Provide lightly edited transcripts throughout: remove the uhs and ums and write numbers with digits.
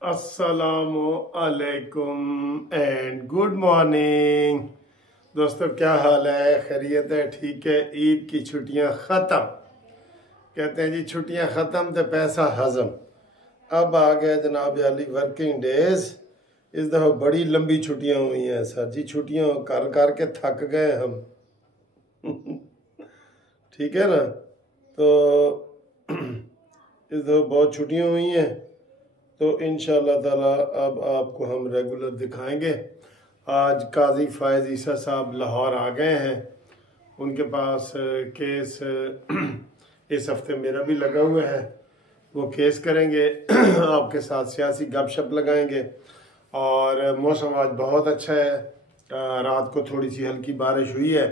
अस्सलामु अलैकुम and good morning. दोस्तों क्या हाल है? खैरियत है? ठीक है। ईद की छुट्टियां ख़त्म। कहते हैं जी छुट्टियां ख़त्म तो पैसा हजम। अब आ गए जनाब अली वर्किंग डेज। इस दफ़ा बड़ी लंबी छुट्टियां हुई हैं सर जी। छुट्टियां कर कर के थक गए हम। ठीक है ना। तो इस दफ़ा बहुत छुट्टियां हुई हैं, तो इंशाअल्लाह ताला अब आपको हम रेगुलर दिखाएंगे। आज काजी फायज ईसा साहब लाहौर आ गए हैं। उनके पास केस इस हफ्ते मेरा भी लगा हुआ है, वो केस करेंगे। आपके साथ सियासी गपशप लगाएंगे। और मौसम आज बहुत अच्छा है। रात को थोड़ी सी हल्की बारिश हुई है,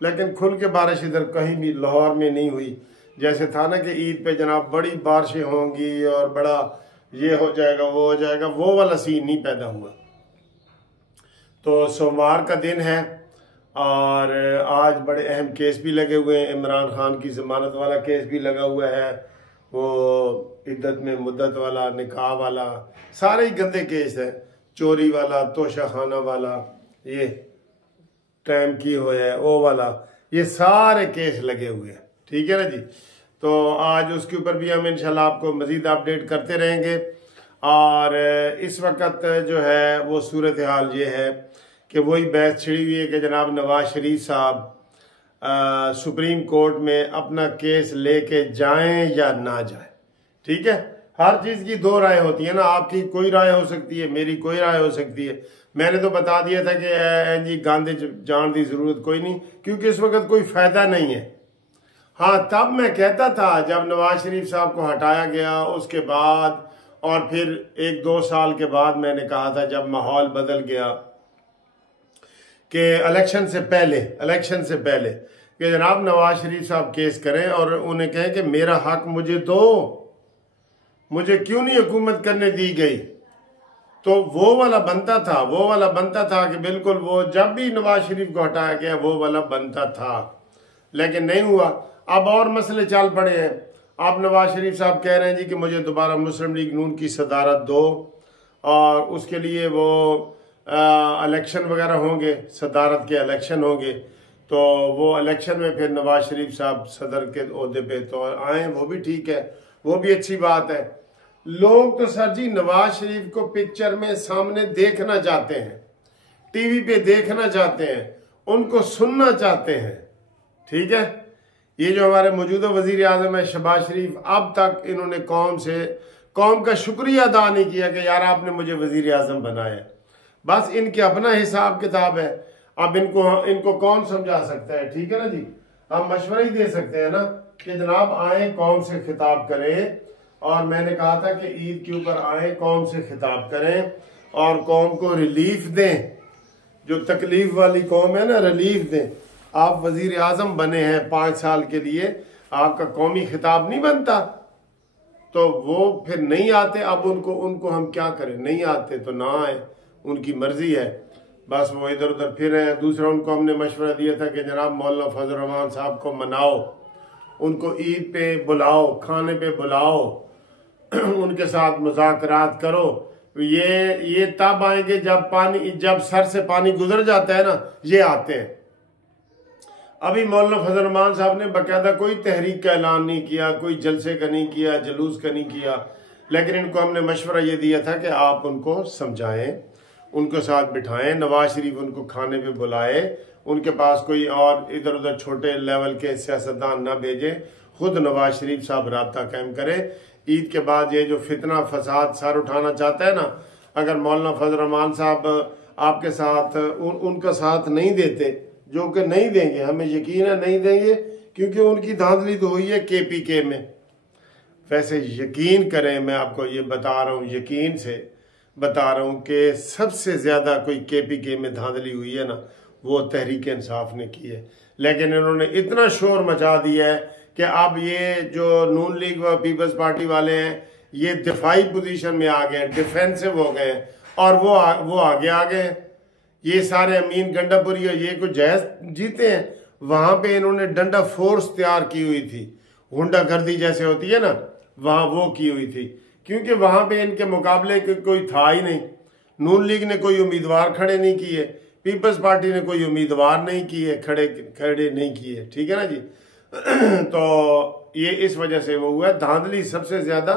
लेकिन खुल के बारिश इधर कहीं भी लाहौर में नहीं हुई। जैसे था ना कि ईद पे जनाब बड़ी बारिशें होंगी और बड़ा ये हो जाएगा वो हो जाएगा, वो वाला सीन नहीं पैदा हुआ। तो सोमवार का दिन है और आज बड़े अहम केस भी लगे हुए हैं। इमरान खान की जमानत वाला केस भी लगा हुआ है, वो इद्दत में मुद्दत वाला, निकाह वाला, सारे ही गंदे केस हैं। चोरी वाला, तोशा खाना वाला, ये टाइम की हो है वो वाला, ये सारे केस लगे हुए हैं। ठीक है ना जी। तो आज उसके ऊपर भी हम इंशाल्लाह आपको मजीद अपडेट करते रहेंगे। और इस वक्त जो है वो सूरत हाल ये है कि वही बहस छिड़ी हुई है कि जनाब नवाज शरीफ साहब सुप्रीम कोर्ट में अपना केस लेके जाएं या ना जाएं। ठीक है। हर चीज़ की दो राय होती है ना। आपकी कोई राय हो सकती है, मेरी कोई राय हो सकती है। मैंने तो बता दिया था कि जी गांधी जान की जरूरत कोई नहीं, क्योंकि इस वक्त कोई फायदा नहीं है। हाँ, तब मैं कहता था जब नवाज शरीफ साहब को हटाया गया उसके बाद, और फिर 1-2 साल के बाद मैंने कहा था जब माहौल बदल गया कि इलेक्शन से पहले कि जनाब नवाज शरीफ साहब केस करें और उन्हें कहें कि मेरा हक मुझे दो, मुझे क्यों नहीं हुकूमत करने दी गई। तो वो वाला बनता था कि बिल्कुल वो जब भी नवाज शरीफ को हटाया गया वो वाला बनता था, लेकिन नहीं हुआ। अब और मसले चल पड़े हैं। आप नवाज शरीफ साहब कह रहे हैं जी कि मुझे दोबारा मुस्लिम लीग नून की सदारत दो, और उसके लिए वो इलेक्शन वगैरह होंगे, सदारत के इलेक्शन होंगे। तो वो इलेक्शन में फिर नवाज शरीफ साहब सदर के ओहदे पे तो आए, वो भी ठीक है, वो भी अच्छी बात है। लोग तो सर जी नवाज शरीफ को पिक्चर में सामने देखना चाहते हैं, टीवी पे देखना चाहते हैं, उनको सुनना चाहते हैं। ठीक है। ये जो हमारे मौजूदा वजीर आजम है शहबाज शरीफ, अब तक इन्होंने कौम का शुक्रिया अदा नहीं किया कि यार आपने मुझे वजीर आजम बनाया। बस इनके अपना हिसाब किताब है। अब इनको कौन समझा सकता है? ठीक है ना जी। हम मशवरा ही दे सकते हैं ना कि जनाब आए कौम से खिताब करें। और मैंने कहा था कि ईद के ऊपर आए कौम से खिताब करें और कौम को रिलीफ दें। जो तकलीफ वाली कौम है ना, रिलीफ दें। आप वजीर आजम बने हैं 5 साल के लिए, आपका कौमी खिताब नहीं बनता, तो वो फिर नहीं आते। अब उनको हम क्या करें? नहीं आते तो ना आए, उनकी मर्जी है। बस वो इधर उधर फिर रहे हैं। दूसरा, उनको हमने मशवरा दिया था कि जनाब मौलाना फजल रहमान साहब को मनाओ, उनको ईद पे बुलाओ, खाने पे बुलाओ, उनके साथ मुज़ाकरात करो। ये तब आएंगे जब सर से पानी गुजर जाता है ना, ये आते हैं। अभी मौलाना फजल रहमान साहब ने बाकायदा कोई तहरीक का ऐलान नहीं किया, कोई जलसे का नहीं किया, जुलूस का नहीं किया, लेकिन इनको हमने मशवरा ये दिया था कि आप उनको समझाएं, उनके साथ बिठाएं। नवाज शरीफ उनको खाने पे बुलाए, उनके पास कोई और इधर उधर छोटे लेवल के सियासतदान ना भेजें, खुद नवाज शरीफ साहब राब्ता कायम करें। ईद के बाद ये जो फितना फसाद सर उठाना चाहता है ना, अगर मौलाना फजल रहमान साहब आपके साथ उनका साथ नहीं देते, जो कि नहीं देंगे, हमें यकीन है नहीं देंगे, क्योंकि उनकी धांधली तो हुई है KPK में। वैसे यकीन करें, मैं आपको ये बता रहा हूँ, यकीन से बता रहा हूँ कि सबसे ज़्यादा कोई KPK में धांधली हुई है ना, वो तहरीक इंसाफ ने की है। लेकिन इन्होंने इतना शोर मचा दिया है कि अब ये जो नून लीग व पीपल्स पार्टी वाले हैं, ये दिफाई पोजीशन में आ गए, डिफेंसिव हो गए, और वो आगे आ गए। ये सारे अमीन गंडापुरी और ये कुछ जैस जीते हैं, वहां पे इन्होंने डंडा फोर्स तैयार की हुई थी, गुंडागर्दी जैसे होती है ना, वहां वो की हुई थी क्योंकि वहां पे इनके मुकाबले कोई था ही नहीं। नून लीग ने कोई उम्मीदवार खड़े नहीं किए, पीपल्स पार्टी ने कोई उम्मीदवार नहीं किए, खड़े नहीं किए, ठीक है ना जी। तो ये इस वजह से वो हुआ। धांधली सबसे ज्यादा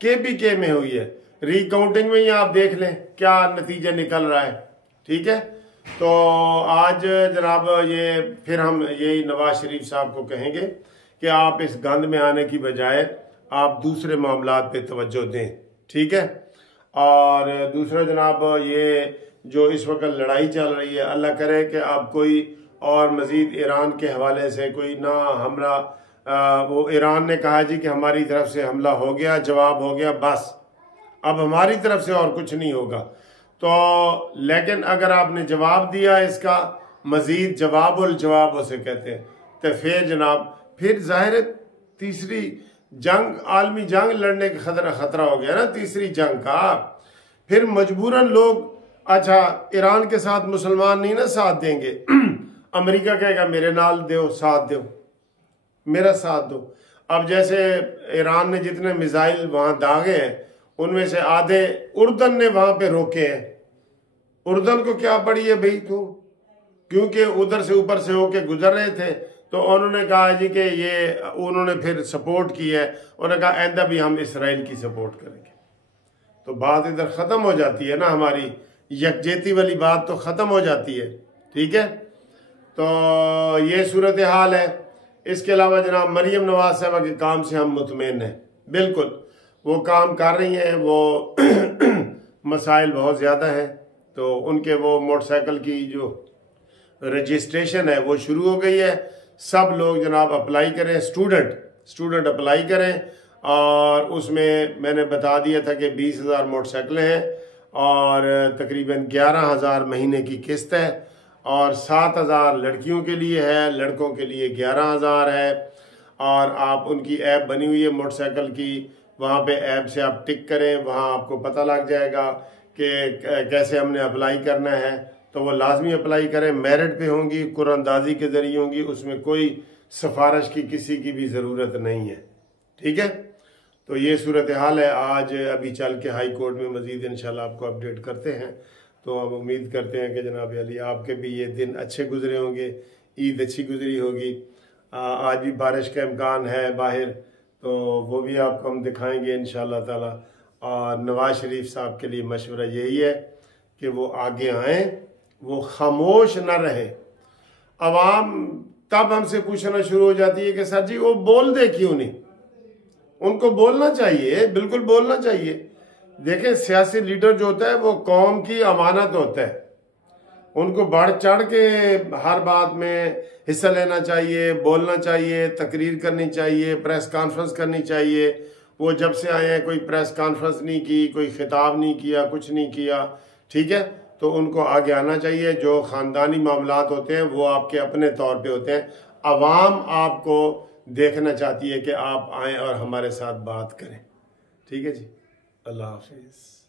KPK में हुई है। रिकाउंटिंग में ही आप देख लें क्या नतीजा निकल रहा है, ठीक है। तो आज जनाब ये फिर हम यही नवाज शरीफ साहब को कहेंगे कि आप इस गंद में आने की बजाय आप दूसरे मामलात पे तवज्जो दें, ठीक है। और दूसरा जनाब ये जो इस वक्त लड़ाई चल रही है, अल्लाह करे कि आप कोई और मजीद ईरान के हवाले से कोई ना हमला, वो ईरान ने कहा जी कि हमारी तरफ से हमला हो गया, जवाब हो गया, बस अब हमारी तरफ से और कुछ नहीं होगा। तो लेकिन अगर आपने जवाब दिया, इसका मजीद जवाब उल जवाब उसे कहते हैं, तो फिर जनाब फिर जाहिर है तीसरी जंग, आलमी जंग लड़ने का खतरा हो गया ना, तीसरी जंग का। फिर मजबूरन लोग अच्छा ईरान के साथ मुसलमान नहीं ना साथ देंगे, अमेरिका कहेगा मेरे नाल दो, साथ दो, मेरा साथ दो। अब जैसे ईरान ने जितने मिसाइल वहां दागे हैं उनमें से आधे उर्दन ने वहां पे रोके हैं। उर्दन को क्या पड़ी है भाई, तो क्योंकि उधर से ऊपर से होके गुजर रहे थे, तो उन्होंने कहा जी कि ये उन्होंने फिर सपोर्ट की है। उन्होंने कहा आइंदा भी हम इसराइल की सपोर्ट करेंगे। तो बात इधर खत्म हो जाती है ना, हमारी यकजहती वाली बात तो खत्म हो जाती है, ठीक है। तो ये सूरत हाल है। इसके अलावा जनाब मरियम नवाज साहबा के काम से हम मुतमईन हैं, बिल्कुल वो काम कर रही हैं। वो मसाइल बहुत ज़्यादा हैं, तो उनके वो मोटरसाइकिल की जो रजिस्ट्रेशन है वो शुरू हो गई है। सब लोग जनाब अप्लाई करें, स्टूडेंट अप्लाई करें। और उसमें मैंने बता दिया था कि 20,000 मोटरसाइकिलें हैं और तकरीबन 11,000 महीने की किस्त है, और 7,000 लड़कियों के लिए है, लड़कों के लिए 11,000 है। और आप उनकी ऐप बनी हुई है मोटरसाइकिल की, वहाँ पे ऐप से आप टिक करें, वहाँ आपको पता लग जाएगा कि कैसे हमने अप्लाई करना है। तो वो लाजमी अप्लाई करें, मेरिट पे होंगी, कुरानदाजी के जरिए होंगी, उसमें कोई सिफारिश की किसी की भी ज़रूरत नहीं है, ठीक है। तो ये सूरत हाल है। आज अभी चल के हाई कोर्ट में मज़ीद इंशाल्लाह आपको अपडेट करते हैं। तो हम उम्मीद करते हैं कि जनाब अली आपके भी ये दिन अच्छे गुजरे होंगे, ईद अच्छी गुजरी होगी। आज भी बारिश का इम्कान है बाहर, तो वो भी आपको हम दिखाएंगे इंशाल्लाह ताला। और नवाज शरीफ साहब के लिए मशवरा यही है कि वो आगे आएँ, वो खामोश न रहे। अवाम तब हमसे पूछना शुरू हो जाती है कि सर जी वो बोल दे क्यों नहीं। उनको बोलना चाहिए, बिल्कुल बोलना चाहिए। देखें सियासी लीडर जो होता है वो कौम की अमानत होता है, उनको बढ़ चढ़ के हर बात में हिस्सा लेना चाहिए, बोलना चाहिए, तकरीर करनी चाहिए, प्रेस कॉन्फ्रेंस करनी चाहिए। वो जब से आए हैं कोई प्रेस कॉन्फ्रेंस नहीं की, कोई खिताब नहीं किया, कुछ नहीं किया, ठीक है। तो उनको आगे आना चाहिए। जो ख़ानदानी मामलात होते हैं वो आपके अपने तौर पे होते हैं। अवाम आपको देखना चाहती है कि आप आएँ और हमारे साथ बात करें, ठीक है जी। अल्लाह हाफिज़।